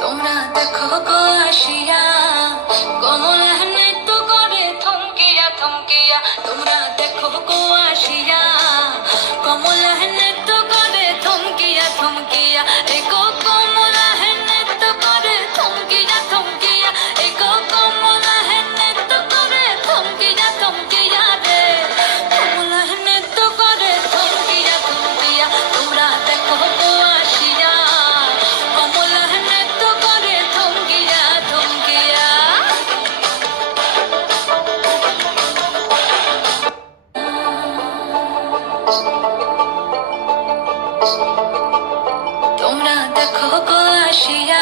তোমরা দেখো গো আসিয়া কমলা নৃত্য করে থমকিয়া থমকিয়া। তোমরা দেখো গো আসিয়া কমলা নৃত্য করে থমকিয়া থমকিয়া। এগো কমলা নৃত্য করে থমকিয়া থমকিয়া। এগো কমলা নৃত্য করে থমকিয়া থমকিয়া রে। কমলা নৃত্য করে থমকিয়া থমকিয়া। তোমরা দেখো গো আসিয়া কমলা নৃত্য করে থমকিয়া থমকিয়া। তোমরা দেখো গো আসিয়া